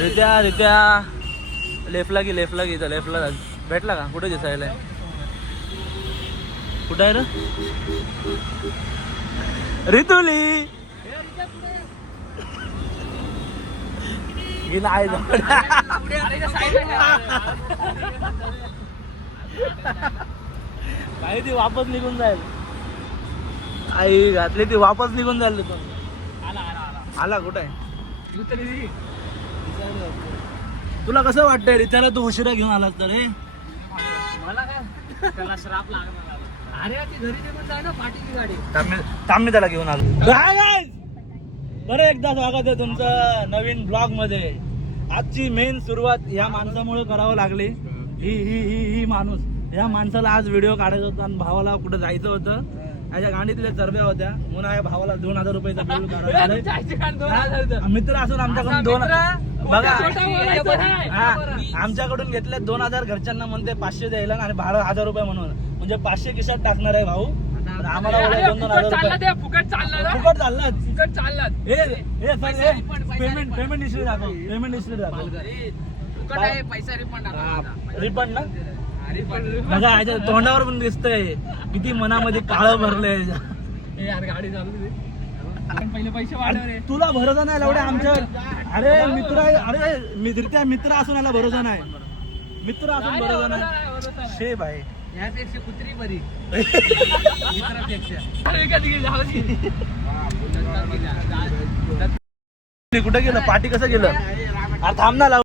रित्या लेफ्टला की लेफ्टला भेटला का? कुठे दिसायला? कुठं आहे रे रितुली? नाही काही ती वापस निघून जाईल. आई घातली ती वापस निघून जाईल. तू आला कुठं आहे? तुला कसं वाटतंय रित्याला तू उशिरा घेऊन आलास तर? रे मला काय त्याला श्राप लागणार. अरे ती घरी निघून जाय ना पाठीची गाडी. थांब मी त्याला घेऊन आलो. बरं एकदा स्वागत आहे तुमचं नवीन ब्लॉग मध्ये. आजची मेन सुरुवात या माणसामुळे करावं लागली. ही माणूस, या माणसाला आज व्हिडिओ काढायचा होता आणि भावाला कुठं जायचं होतं. त्याच्या गाडीतल्या चरब्या होत्या म्हणून या भावाला 2000 रुपयाचा बिल काढायला. मित्र असून आमच्याकडून 2 बघा आमच्याकडून घेतले 2000. घरच्यांना म्हणते 500 द्यायला आणि भाडं 1000 रुपये म्हणून, म्हणजे 500 खिशात टाकणार आहे भाऊ. आम्हाला 2,000 रुपये फुकट चाललं. पेमेंट हिस्ट्री दाखव. पैसा रिफंड ना? बघा याच्या तोंडावर पण दिसतंय किती मनामध्ये काळं भरलंय. गाडी चालू पहिले पैसे वाढव. तुला भरोसा नाही एवढ्या आमच्यावर? अरे मित्र असून याला भरोसा नाही. मित्र असून भरोसा नाही. शे भाई यापेक्षा कुत्री बरी. कुठे गेलं? पाठी कसं गेलं? अरे थांब ना, लाव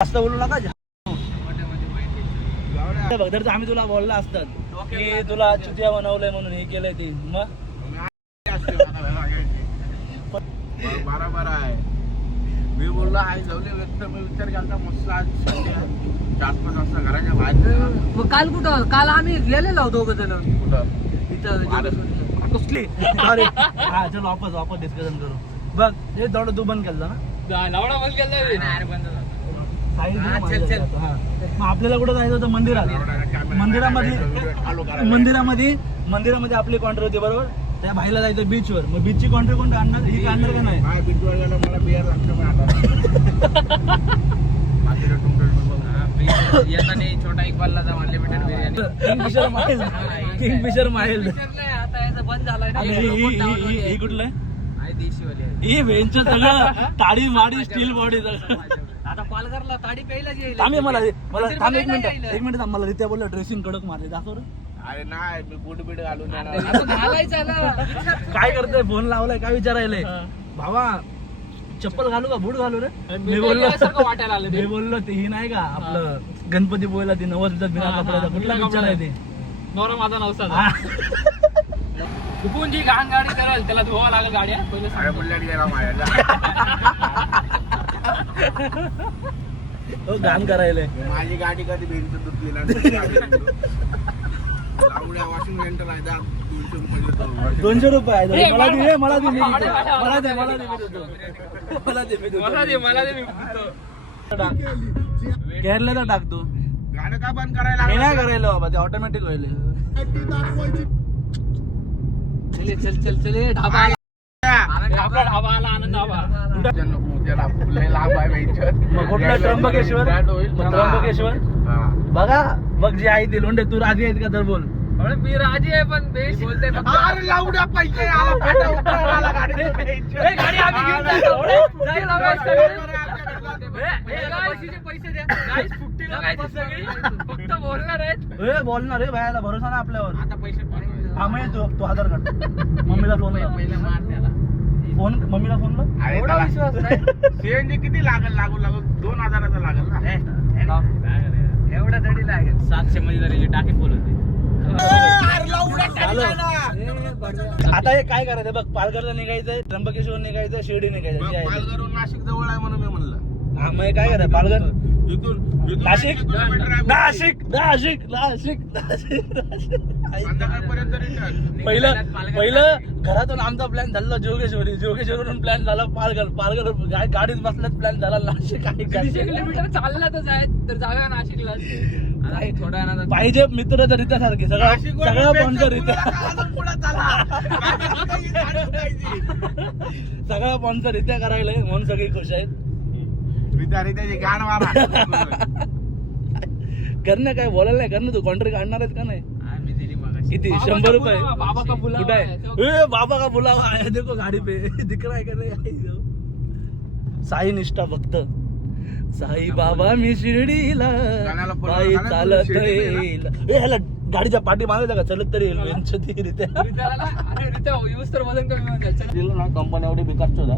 जास्त बोलू नका. बघ आम्ही तुला बोलला असतात की तुला चुतिया बनवलंय म्हणून हे केलंय ते. मग बरोबर आहे. मी बोललो आहे जवळ व्यक्त मी विचार केला मस्त आज 4-5 वाजता घराच्या बाहेर. काल कुठं? काल आम्ही गेलेलो होतो दोघं जण कुठं इथं. कसली? अरे हा चल वापस डिस्कशन करू. बघ हे दौड तू बंद केलं ना? लावडा बंद केला. मग आपल्याला कुठं जायचं होतं? मंदिरामध्ये आपली कॉन्ट्री होती बरोबर. त्या भाईला जायचं बीचवर. मग बीचची कॉन्ट्री कोण काढणार? ही काढणार का नाही? बीचवर गेला मला बियर लागतं. छोटा एक बल्लाचा अनलिमिटेड बिर्याणी. किंगफिशर माईल. आता याचा बंद झालाय ना. ही कुठलं आहे? देशीवाली ही वेंच सगळं ताडी माडी स्टील बॉडी. आता पालघरला ताडी प्यायला गेली. मला थांब एक मिनिट थांब. मला रित्या बोललं ड्रेसिंग कडक मारले. दाखव. अरे नाही मी बूट बीट घालून घालायचं ना. काय करतोय? फोन लावलाय काय विचारायला? भावा चप्पल घालू का बूट घालू रे? मी बोललो ते ही नाही का आपलं गणपती पोहायला ती 90 बिना कपड्याचा कुठला विचार आहे ते? नवरा माझा नवसा. चुकून जी घाण गाडी कराल त्याला धुवा लागेल गाड्या पहिले. बुलेट गेला माझ्या. घाण करायला. माझी गाडी कधी भिंत तुटली ना. वॉशिंग सेंटर आहे 200 रुपये. मला केरला टाकतो. गाणं का बंद करायला? मी नाही करायला बाबा, ते ऑटोमॅटिक होईल. चल ढाबा आला आनंद ढाबा. कुठला? त्र्यंबकेश्वर. बघा बघ जी आई ती लोंढे. तू राजी आहेत का? तर बोल. मी राजी आहे पण बेश बोलते. पैसे फक्त बोलणार आहेत. बोलणार रे भायला भरोसा ना आपल्यावर. आता पैसे तू 1000 काढ. मम्मीला फोन पहिले मार त्याला. मम्मीला फोन ला. एवढा विश्वास नाही. सीएनजी किती लागल 2000चा लागल ना. एवढा तरी लागेल. 700 मध्ये तरी टाकी फुल होते. आता हे काय करायचं बघ. पालघरला निघायचंय, त्र्यंबकेश्वर निघायचंय, शिर्डी निघायचं. पालघरहून नाशिक जवळ आहे म्हणून मी म्हणलं. हा मग काय करायचं? पालघर इथून नाशिक संध्याकाळपर्यंत रिटर्न. पहिलं घरातून आमचा प्लॅन झाला जोगेश्वरून प्लॅन झाला पालघर गाडीत बसल्यात प्लॅन झाला नाशिक. 100 किलोमीटर चालला तर जाऊया नाशिकला. थोडा पाहिजे मित्र तर रित्या सारखे सगळं पण रित्या. सगळा स्पॉन्सर रित्या करायला म्हणून सगळे खुश आहेत. रित्याची गाण मारा. करणं काय बोलायला नाही, करणं तू कॉन्ट्रॅक्ट काढणार आहेत का नाही? किती? 100 रुपये. बाबा का बुलावा कुठं आहे? आहे? ए, बाबा का बुलावा आहे, देखो गाडी पे दिख रहा है का नाही? साई निष्ठा फक्त. साई बाबा मी शिर्डीला गाण्याला पळवा, पायी गाण्याला चालत शिर्डी पे. येईल. ए, ह्याला गाडीच्या पाठी मारायचा का? चलत तरी येईल वेंचती रित्या. अरे रित्या यूज तर वजन कमी होऊन जाईल. दिलं ना कंपनी एवढी बेकारच होता.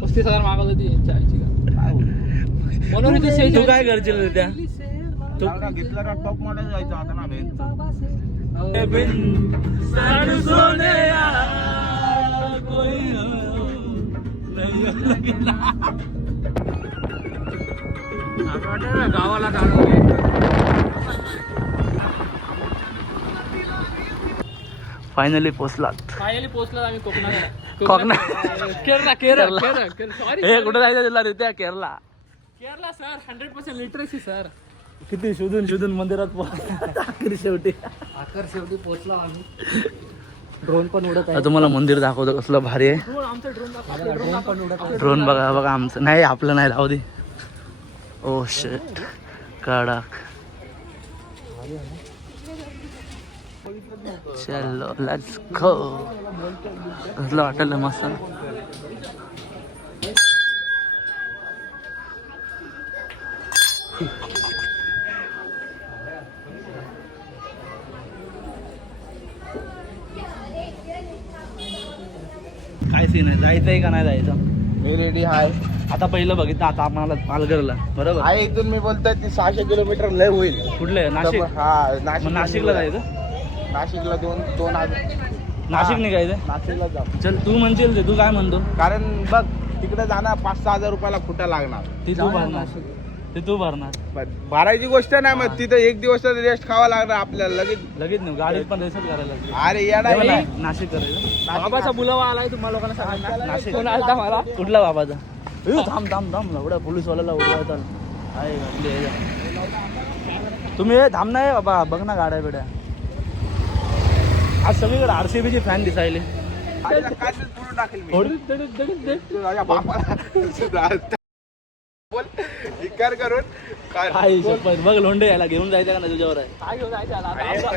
35,000 मागवलं होती चाळीसची का? म्हणून तू काय करशील रित्या? जाऊना, घेतला का टॉप मॉडेल जायचं आता ना भेन. साडू सोने कोई गावाला काढून फायनली पोचलात. फायनली पोहोचलो आम्ही कोकणात. केरला. सॉरी हे कुठं जायचं तुला रित्या? Kerala. Kerala sir 100% literacy sir. किती शोधून मंदिरात आखरी शेवटी पोहोचलो आम्ही. ड्रोन पण उडत आता तुम्हाला मंदिर दाखवतो कसलं भारी आहे. आमचं ड्रोन पण उडत. ड्रोन बघा आमचं नाही, आपलं नाही, राहू दे. ओ शिट, कडक. चलो लेट्स गो. कसलं वाटलं मस्त. काय सीन आहे, जायचंय का नाही जायचं? मी रेडी आहे. आता पहिलं बघितलं, आता आम्हाला पालघरला बरोबर. आहे इथून मी बोलतोय ती 600 किलोमीटर लय होईल. कुठले? नाशिक. हा, मग नाशिकला जायचं. नाशिकला दोन नाशिक निघायचं. नाशिकला जा. चल तू म्हणशील ते, तू काय म्हणतो? कारण बघ तिकडे जाणार 5-6 हजार रुपयाला कुठं लागणार. ते तू भरणार. ते तू भरणार. भरायची गोष्ट नाही, मग तिथं एक दिवस रेस्ट खावा लागणार आपल्याला लगेच. लगेच नाही, गाडीत पण रेसच करायला लागते. अरे येडा नाही, आहे. नाही, नाशिक करायचं. बाबाचा बुलावा आलाय तुम्हाला लोकांना सगळ्यांना. नाशिक. कोण आलता मला? कुठला बाबाचा? थांब एवढ्या पोलीसवाल्याला उडवायचा आहे घातली आहे. तुम्ही थांब नाही बाबा, बघ ना गाड्या बिड्या. आज सगळीकडे RCB ची फॅन दिसायले. आईला काढून पुढून टाकेल मी. तुझ्या बापाला बोल विकार करून काय काय शपथ, बघ लोंढे याला घेऊन जायचं का नाही तुझ्यावर आहे. काय घेऊन जायचं आता?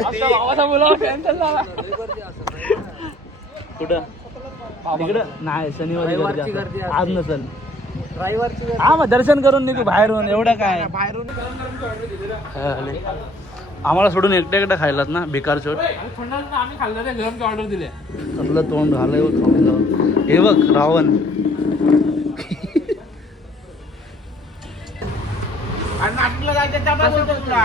आमचा बाबाचा बुलावा कॅन्सल झाला. कुठं? तिकडं नाही, शनिवारी गर्दी असते. आज नसल. ड्रायव्हरची हा मग दर्शन करून निघू बाहेरून, एवढं काय. बाहेरून आम्हाला सोडून एकट्या खायलात ना बेकार चोट. थंडात आम्ही खाल्लं ते गरमची ऑर्डर दिले. कसलं तोंड झालंय खाऊन. हे बघ रावण. आणि नाशिकला जायचं त्या बाजूला तुला.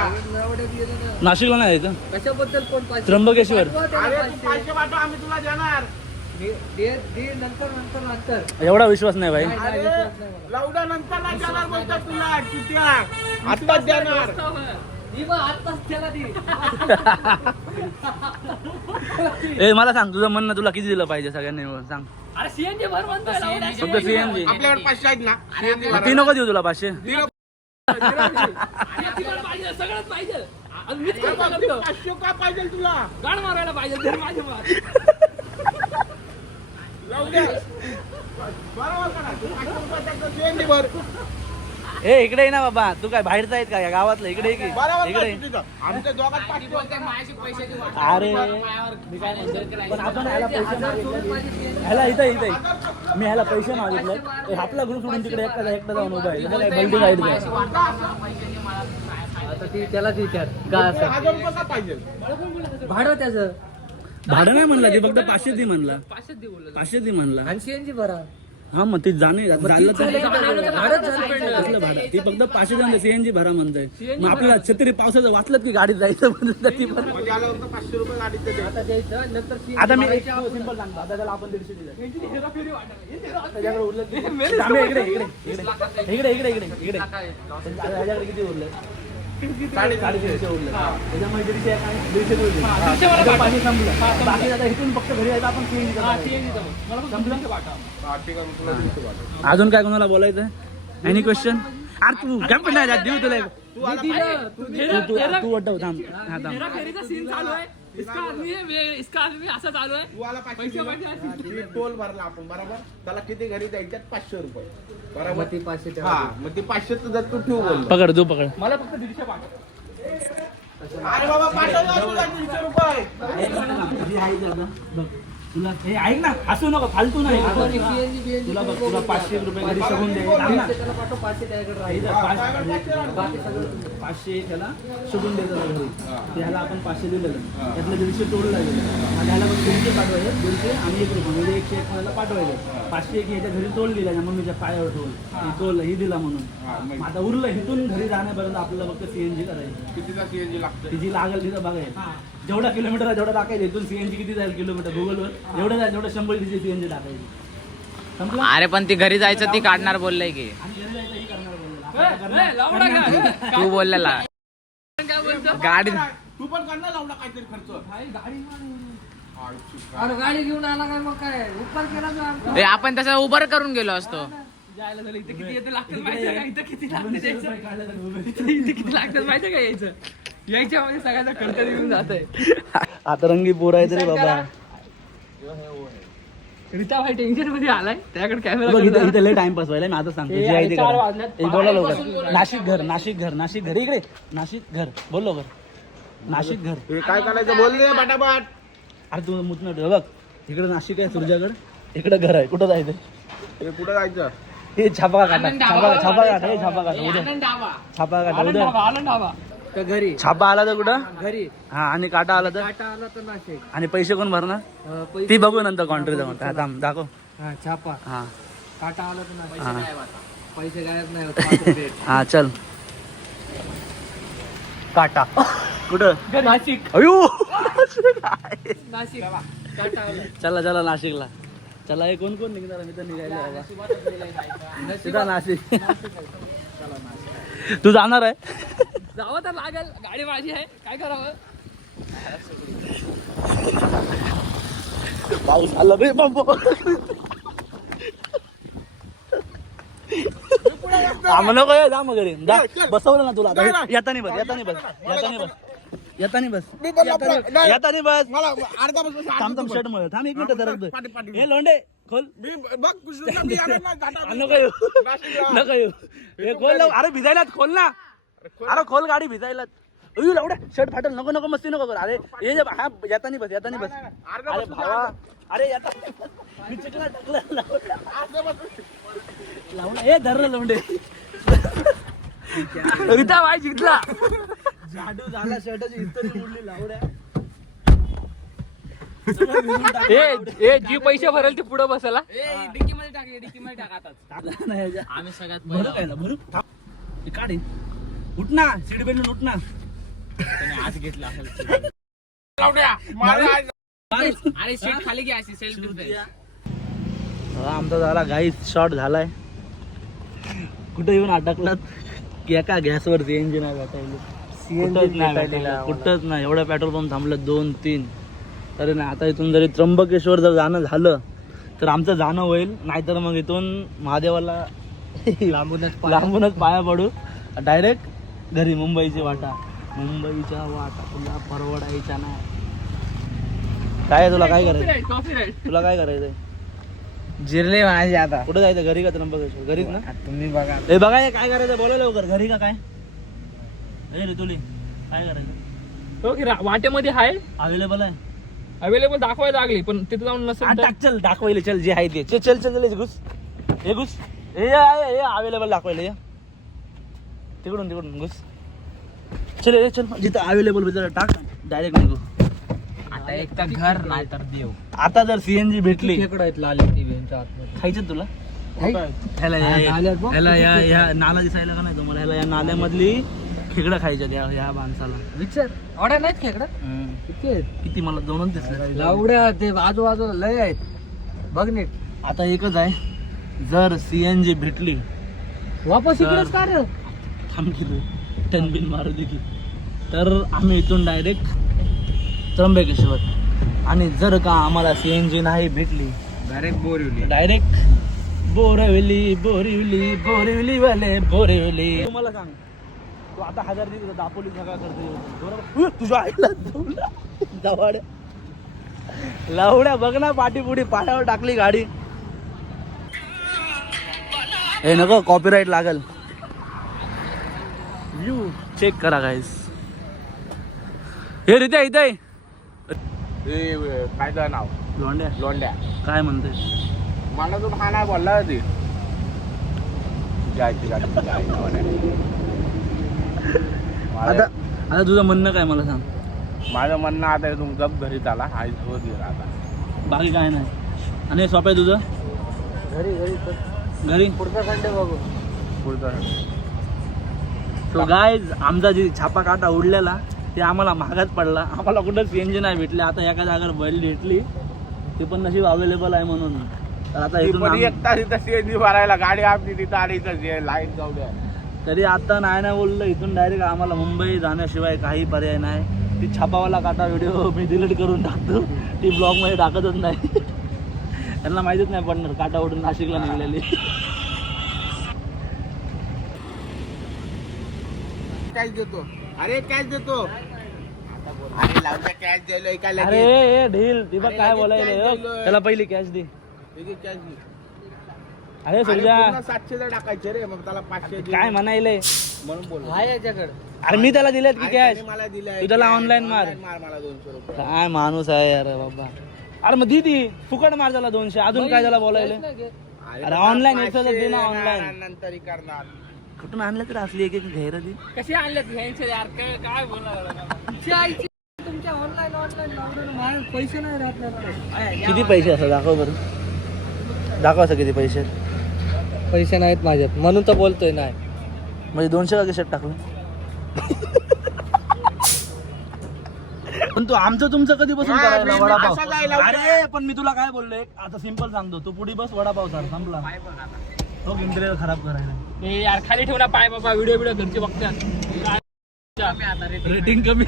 नाशिकला नाही जायचं. कशाबद्दल कोण पाहिजे? त्र्यंबकेश्वर. अरे तू पैसे पाठव, आम्ही तुला देणार. नंतर एवढा विश्वास नाही भाई. अरे लवडा नंतर नाही देणार बोलतो तुला. किती आत्ताच देणार. ए मला सांग, तुझं म्हणणं तुला किती दिलं पाहिजे सगळ्यांनी मिळून सांग. अरे सीएनजी भर म्हणतोय. फक्त CNG. आपल्याकडे 500 आहेत ना. ती नको देऊ तुला 500. सगळंच पाहिजे. आणि मीच काय सांगतो? 500 का पाहिजे तुला? गाण मारायला पाहिजे. धर माझे मार. लवड्या. बरोबर करा. तू 500 रुपयाचा CNG भर. ए इकडे ये ना बाबा, तू काय बाहेरचा आहेत का या गावातलं? इकडे ये की. बरोबर इकडे का ये. तुझं? आमच्या दोघात 500 अरे पण आपण ह्याला पैसे मागितले. ह्याला इथं मी ह्याला पैसे मागितले. आपला ग्रुप सोडून तिकडे एकटा जाऊन उभा आहे. त्याला काय बलटी गाईड काय? आता ती त्यालाच विचार काय असं 1000 रुपये का पाहिजे? भाडं त्याचं. भाडं नाही म्हणला, ते फक्त 500 दे म्हणला. 500 दे बोललो. 500 दे म्हणला. आणि सीएनजी भरा. हा मग ते झालं तर भाडंच झालं कसलं भाडं? ती फक्त 500 द्या, CNG भरा म्हणताय. मग आपल्याला छत्री पावसाचं वाचलं की गाडीत जायचं म्हणून ती पण. म्हणजे आल्यावर 500 रुपये गाडीचं दे. आता द्यायचं नंतर आता मी सिंपल सांगतो, आता त्याला आपण 150 दिलं. त्याच्याकडे उरलं ते. थांबे, इकडे ह्याच्याकडे किती उरलं? 350 उरलं. त्याच्यामुळे 150 उरले. आता पाणी संपलं. बाकी आता इथून फक्त घरी जायचं आपण CNG करतो. हा, ठीक आहे, मग तुला देतो बाबा. अजून काय कोणाला बोलायचं? Any question? अरे तू काय पण नाही देऊ तुला. तू आला पाहिजे. तू वाटव थांब. हा थांब. फेरीचा सीन चालू आहे. इसका आदमी है, इसका आदमी असा चालू आहे. तू आला 500 पैसे दिला. पाहिजे असतील. हा, ती टोल भरला आपण बरोबर. त्याला किती घरी द्यायच्यात 500 रुपये बरोबर. ती 500 ठेवा. हा मग ती 500 जर तू ठेवू बोल. पकड तू पकड. मला फक्त 150 पाठव. अरे बाबा पाठवला तुला 300 रुपये. तुला हे ऐक ना, हसू नको, फालतू नाही. तुला बघ, तुला 500 रुपये घरी शोधून दे. थांब ना. त्याला पाठव 500 त्याच्याकडे राहील. इथं 500 त्याला शोधून द्यायचं घरी. त्याला आपण 500 दिलेलं, त्यातलं 150 टोलला गेलं. आणि त्याला मग 200 पाठवायचे, 200 आणि 1 रुपये म्हणजे 101 मला पाठवायचे. 500 एक ह्याच्या घरी टोल दिला, मम्मीच्या पायावर टोल ही दिला म्हणून. मग आता उरलं इथून घरी जाण्यापर्यंत आपल्याला फक्त सीएनजी करायची. कितीचा सीएनजी लागतं? तिची लागेल तिथं बघायला. जेवढा किलोमीटर आहे तेवढा टाकायचं. इथून सीएनजी किती जाईल किलोमीटर गुगलवर एवढं जाईल, तेवढं 100 तिची सीएनजी टाकायची. संपलं? अरे पण ती घरी जायचं ती काढणार बोललंय की आणि घरी जायचं ही करणार बोललेलं. ए, लावडा का? तू बोललेला काय बोलतो? गाडी तू पण करणार लावला काहीतरी खर्च. गाडी घेऊन आला काय मग काय उपकार केला आपण तसं उबर करून गेलो असतो. जायला झालं इथं किती येतं लागतं माहिती आहे का? इथं किती लागतं 200 यायचं? रुपये काढले तर उभे. इथं किती लागतं माहिती आहे का यायचं? यायच्यामध्ये सगळ्याचा खर्च येऊन जात आहे. आता रंगी पोर आहे तरी बाबा. रीता भाई टेन्शन मध्ये आलाय, त्याकडे कॅमेरा बघ इथं इथं लय टाइमपास व्हायला. मी आता सांगतो हे जे आहे ते 4 करा. वाजल्यात. एक बोला लवकर. बसून बोलायचं. नाशिक घर, नाशिक घर, नाशिक घर इकडे. नाशिक घर बोल लवकर. नाशिक घर. हे काय करायचं बोल रे पटापट. अरे तू मुतन बघ, इकडे नाशिक आहे सूर्जागड, इकडे घर आहे. कुठं जायचं? हे कुठं जायचं? हे छापा काटा, आनंद छापा ढाबा. छापा काटा, हे छापा काटा हे उद्या. आनंद ढाबा. छापा काटा आनंद उद्या. ढाबा, आनंद ढाबा. घरी छापा आला तर कुठं? घरी हा, आणि काटा आला तर? काटा आला तर नाशिक. आणि पैसे कोण भरणार? पैसे ती बघू नंतर कॉन्ट्री जाऊन. थांब दाखव. हा छापा हा काटा आला तर नाशिक. हा पैसे गायब नाही होत. 5 रुपये. हा चल. काटा कुठं? नाशिक. अयो नाशिक काटा आला. चला चला नाशिकला चला. हे कोण कोण निघणार? मी तर निघायला बाबा. तिथं नाशिक. तू जाणार आहे? जावं तर लागेल, गाडी माझी आहे, काय करावं? पाऊस आला रे बाबा. आम्हाला नको आहे, जा मग घरी जा. बसवलं ना तुला आता. येतानी बस, येतानी बस, येतानी बस, येतानी बस, येतानी बस. मला अर्धा बस थांब थांब शर्ट मध्ये थांब 1 मिनिट सरकतोय. हे लोंडे खोल. मी बघ कुशल मी आलो ना जाता. नको येऊ, नको येऊ. हे खोल लवकर. अरे भिजायलात खोल ना. अरे खोल गाडी भिजायलात. अयो लावड्या शर्ट फाटल. नको नको मस्ती नको कर. अरे हे जे हा येतानी बस, येतानी बस. अरे भावा, अरे येता मी चिकला टाकला. लावून हे धरलं लोंडे. रीता भाई जिंकला. जाडू झाला शर्टाची इस्त्री उडली लावड्या. ए जी पैसे भरेल ते पुढे बसायला. डिक्की मध्ये टाक, डिक्की मध्ये टाक आता. आम्ही सगळ्यात भरू काय ना भरू. हे काढ हे. उठ ना, सीट बेल्ट उठ ना. आज घेतला अरे सीट खाली घ्या, अशी सेल्फ डिफेन्स. आमचा झाला गाईस शॉट झालाय. कुठं येऊन अटकलात? एका गॅसवर सीएनजी नाही भेटायला. कुठंच नाही. एवढं पेट्रोल पंप थांबलं 2-3 तरी नाही. आता इथून जरी त्र्यंबकेश्वर जर जाणं झालं तर आमचं जाणं होईल, नाहीतर मग इथून महादेवाला लांबूनच पाया पडू. डायरेक्ट घरी. मुंबईची वाटा, मुंबईच्या वाटा तुला परवडायच्या नाही. काय आहे तुला? काय करायचं? कॉपीराइट. तुला काय करायचंय? जिरले माझे आता. कुठं जायचं? घरी का त्र्यंबकेश्वर? घरीच ना. तुम्ही बघा. हे बघा हे काय करायचं? बोला लवकर. घरी का काय? हे ऋतुली काय करायचं? हो की वाटेमध्ये आहे, अवेलेबल आहे. अवेलेबल दाखवायला लागली, पण तिथे जाऊन नसेल तर- टाक चल दाखवायला. चल जे आहे ते. चल चल चल चल घुस. हे घुस. हे अवेलेबल दाखवायला. ये तिकडून तिकडून घुस. चल ये चल. जिथं अवेलेबल भेटलं टाक. डायरेक्ट निघू. आता एक तर घर नाही तर देव. आता जर सीएनजी भेटली खेकडं आहेत लाल टीव्हीच्या आतमध्ये. खायचं तुला? ह्याला नाल्यात बघ. ह्याला या नाला दिसायला का नाही तुम्हाला? ह्याला या नाल्यामधली खेकडं खायच्यात या माणसाला. विचार ऑर्डर नाहीत खेकडं. किती आहेत? किती मला 2च दिसले. लावड्या ते आजूबाजूला लय आहेत. बघ नीट. आता एकच आहे, जर सीएनजी भेटली वापस इकडेच का रे? थांब की तू टनबिन मारू दे की. तर आम्ही इथून डायरेक्ट त्र्यंबकेश्वर. आणि जर का आम्हाला सीएनजी नाही भेटली डायरेक्ट बोरिवली. डायरेक्ट बोरिवली. बोरिवली बोरिवली वाले बोरिवली. तुम्हाला सांग तू आता 1000 दे दापोली सगळा करतो बरोबर. तुझ्या आईला जवळ लावड्या बघ ना पाठीपुढी पाण्यावर टाकली गाडी. हे नको कॉपीराईट लागल. व्ह्यू चेक करा गाईस. हे रित्या इथे काय तर नाव लोंड्या लोंड्या काय म्हणते. मला तो हा नाही बोलला होती जायची गाडी तुझ्या आई नावाने. आता आता तुझं म्हणणं काय मला सांग. माझं म्हणणं आता तुम गप घरी चाला आई सोबत गेला आता बाकी काय नाही. आणि सोपं आहे तुझं घरी पुढचा संडे बघू पुढचा तो गाईज आमचा जी छापा काटा उडलेला ते आम्हाला महागात पडला. आम्हाला कुठं सीएनजी नाही भेटले. आता एका जागेवर बैल भेटली ते पण नशीब अवेलेबल आहे म्हणून. तर आता इथून एक तास इथं सीएनजी भरायला गाडी आमची तिथं आणि इथं लाईट जाऊ द्या. तरी आता नाही बोललं इथून डायरेक्ट आम्हाला मुंबई जाण्याशिवाय काही पर्याय नाही. ती छापावाला काटा व्हिडिओ मी डिलीट करून टाकतो. ती ब्लॉगमध्ये टाकतच नाही. त्यांना माहितीच नाही पडणार काटा उडून नाशिकला निघलेली. कॅश देतो अरे कॅश देतो अरे लावल्या कॅश द्यायला ऐकायला अरे ए ढील ती बघ काय बोलायला. त्याला पहिली कॅश दे. कॅश अरे सुरजा 700 टाकायचे रे मग त्याला 500 काय म्हणायले म्हणून बोल आहे याच्याकडे. अरे मी त्याला दिलेत की कॅश. मला दिलाय तू त्याला ऑनलाईन मार. मला 200 रुपये. काय माणूस आहे अरे बाबा. अरे मग दीदी फुकट मार त्याला 200. अजून काय त्याला बोलायले. अरे ऑनलाईन यायचं दे ना ऑनलाईन. नंतर करणार कुठून आणलं तर असली एक घ्यायला ती. कशी आणल्यात घ्यायचे यार काय बोलणार. तुमच्या ऑनलाईन पैसे नाही राहत. किती पैसे असं दाखव बरं. दाखव असं किती पैसे. पैसे नाहीत माझ्यात म्हणून तर बोलतोय नाही. म्हणजे 200 का किशात टाकलं. पण तू आमचं तुमचं कधी बसून करायला वडापाव. असं जायला अरे पण मी तुला काय बोललोय आता सिंपल सांगतो. तू पुढे बस वडापाव सर संपला. तो इंटरेल खराब करायला. हे यार खाली ठेवू ना पाय बाबा. व्हिडिओ घरचे बघतात. रेटिंग कमी.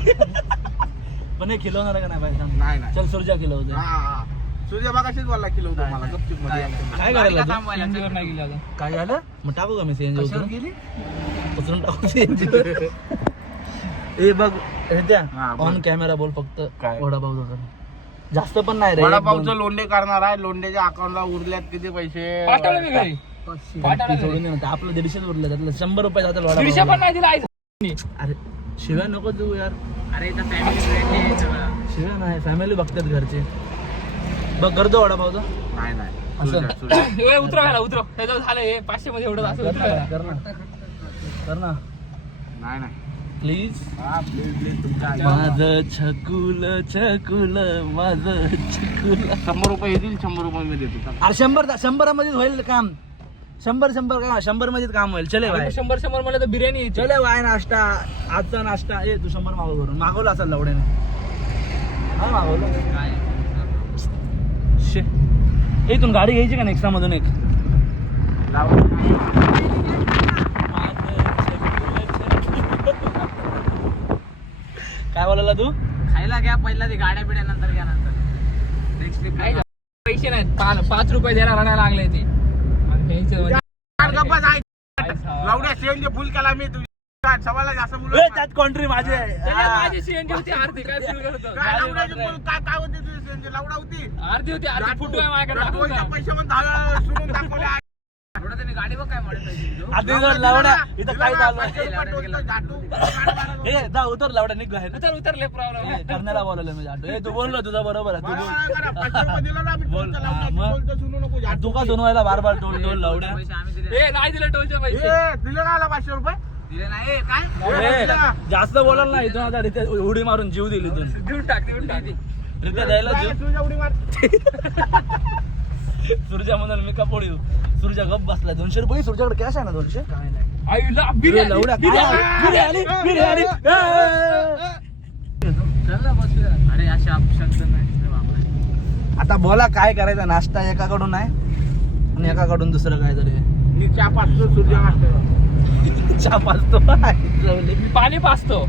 पण हे खिलवणार का नाही पाहिजे सांग. नाही नाही चल सुरजा खिलवते. तुझ्या बागाशीच बोलला किलो होतो मला गपचूप मध्ये. काय करायला तू? सीएनजीवर नाही गेला अजून. काय झालं मग टाकू का मी सीएनजी उचलून टाकू सीएनजी. ए बघ हे द्या हा, बोल. ऑन कॅमेरा बोल फक्त. काय? वडापाव जास्त पण नाही रे. वडापावचं लोंढे करणार आहे. लोंढेच्या अकाउंटला उरल्यात किती पैसे पाठवलं मी घरी. ती पाठवलं सोडून घरी. दे ना. आपलं 150 उरलं त्यातलं 100 रुपये जातात 150 पण वडापाव. नाही दिला आई. अरे शिव्या नको देऊ यार. अरे इथं फॅमिली फ्रेंड सगळं. शिव्या नाही फॅमिली बघतात घरचे. बघ करतो वडापावचं. नाही नाही असं. सुरजा, सुरजा. हे उतरव ह्याला उतरव. त्याचं झालं हे 500 मध्ये एवढं असं उतरव ह्याला. कर ना नाही नाही प्लीज. हा प्लीज प्लीज तुमच्या आई. माझं छकुल छकुल माझं छकुल. 100 रुपये येतील 100 रुपये मी देतो. अरे 100 मध्येच होईल काम. 100 का 100 मध्येच काम होईल. चले बाय 100 म्हणलं तर बिर्याणी येते. चले बाय नाश्ता आजचा नाश्ता. ए तू 100 मागव करून मागवलं असेल लवड्याने. हा मागवलं शे. इथून गाडी घ्यायची का नेक्स्टा मधून एक. काय बोलायला तू. खायला घ्या पहिला ते गाड्या पिढ्या नंतर घ्या नंतर नेक्स्ट ट्रिप. पैसे नाहीत. 5 रुपये द्यायला रडायला लागले ते. आणि द्यायचं म्हणजे लावड्या सीएनजी फुल केला मी तुझ्या सवाला जास्त बोलू ए, त्यात कॉन्ट्री माझी आहे. त्याच्यात माझी सीएनजी होती अर्धी. काय फुल करतो. काय लावड्याची फुल काय होती तुझी सीएनजी लावडा होती. अर्धी होती अर्धी फुटू आहे माझ्याकडे. दाखवू पेट्रोलचे का? पैसे पण 10 सोडून दाखवले. गाडी बघ काय मॉडेल आता इथं लावडा इथं काय झालं. 500 रुपये टोलचं जाटू. ए जा उतर लावडा निघ बाहेर. उतरले प्रॉब्लेम. करण्याला बोलायला मी जातो. ए तू बोल ना तुझा बरोबर आहे. तू बोल. 500 रुपये दिलं ना आम्ही बोल. टोलचं हा, लावड्याचं मग. टोलचं सुनू नको जाटू. तू का सुनवायला बार बार टोल टोल लावड्या. आम्ही दिले ए नाही दिले टोलचे पैसे. ए, दिलं ना आला 500 रुपये. दिले नाही काय. ए, जास्त बोलाल ना इथून. आता रित्या उडी मारून जीव दिली इथून. देऊन टाक देऊन टाक. रित्या द्यायला जीव. तुझ्या उडी मार. सुरजा म्हणाल मी का पोळी सुरजा गप बसला. 200 रुपये सुरजाकडे कॅश आहे ना 200. आईला ए, बिर्याणी. लावड्या काय? बिर्याणी बिर्याणी. अरे अशा शब्द नाही बाबा. आता बोला काय करायचा. नाश्ता एकाकडून आहे आणि एकाकडून दुसरं काय तरी. मी चहा पाचतो सूर्य मागतो. चहा पाचतो. मी पाणी पाचतो.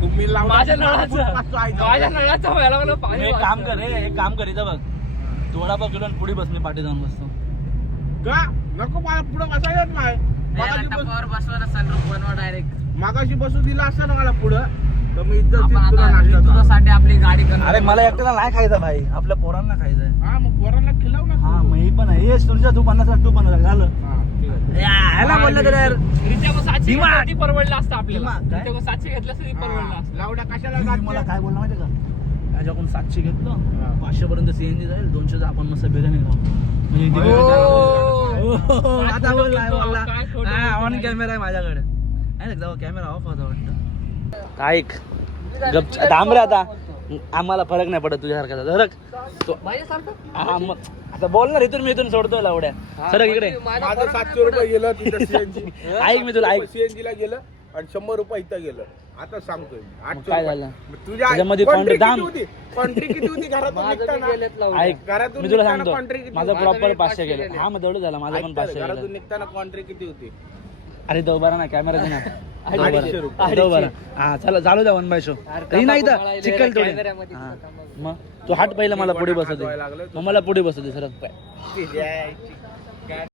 तुम्ही लावडा माझ्या पाचतो, आई नळाचं जाऊ. माझ्या नळाचं व्हायला मला पाणी एक काम कर रे. एक काम कर इथं बघ. तू वडापाव किलो आणि पुढे बस. मी पाठी जाऊन बसतो. का नको मला पुढे बसायलाच नाही. मला ती बस- टप्पावर बसवा ना सनरूफ बनवा डायरेक्ट. मागाशी बसू दिला असता ना मला पुढं तर मी इथं आपण तुला आता नाश्ता चालू. ऋतूसाठी आपली गाडी करणार. अरे मला एकट्याला नाही खायचं भाई, आपल्या पोरांना खायचंय. हा मग पोरांना खिलाव ना हा मग ही पण आहे. ये तुझ्या तू 50 तू 50 झालं. हा, ठीक आहे. ह्याला बोललं तर यार रिचाको 700 दिमाग. घेतलं ती परवडलं असतं आपल्याला. दिमाग काय? रिचाको 700 घेतलं असतं ती परवडलं हा, असतं. लावड्या कशाला तुम्ही मला लागते? काय बोलला माहिती का, त्याच्याकडून 700 घेतलं, हा. 500 पर्यंत सीएनजी जाईल, 200 आपण मस्त बिर्याणी खाऊ. म्हणजे हो. हो, आता बोलला बोलला. काय खोटं हा, बोलतो ऑन नाही. कॅमेरा आहे माझ्याकडे. नाही ना, कॅमेरा ऑफ होता वाटतं. ऐक गप थांब रे आता, आम्हाला फरक नाही पडत तुझ्यासारखा. सरक तो माझ्यासारखं? हा मग आता बोलणार इथून मी इथून सोडतो लावड्या. सरक इकडे. माझं 700 रुपये गेलं तिथं सीएनजी. ऐक मी तुला ऐक. सीएनजी ला गेलं आणि 100 रुपये इथं गेलं. आता सांगतोय मी, 800 काय रुपये. झालं? तुझ्या त्याच्यामध्ये quantity quantity किती दाम. होती? Quantity किती होती घरातून माझं निघताना? बी गेलेत लावून. ऐक घरातून मी तुला निघताना सांगतो, quantity किती माझं होती? प्रॉपर माझं 500 500 गेलं. गेले. हा मग तेवढं झालं, माझं पण ऐक 500 तर, घरातून गेलं. निघताना क्वांट्री किती होती? अरे दो बारा ना कॅमेरा दे ना. 250 रुपये. दो बारा. हा चला चालू द्या 1 बाय शो. ही नाही तर मला चिकल थोडी. कॅमेऱ्यामध्ये हा. मग तू हाट पहिला मला पुढे बसू दे. लागलं मग मला पुढे बसू दे सरक. ठीक आहे.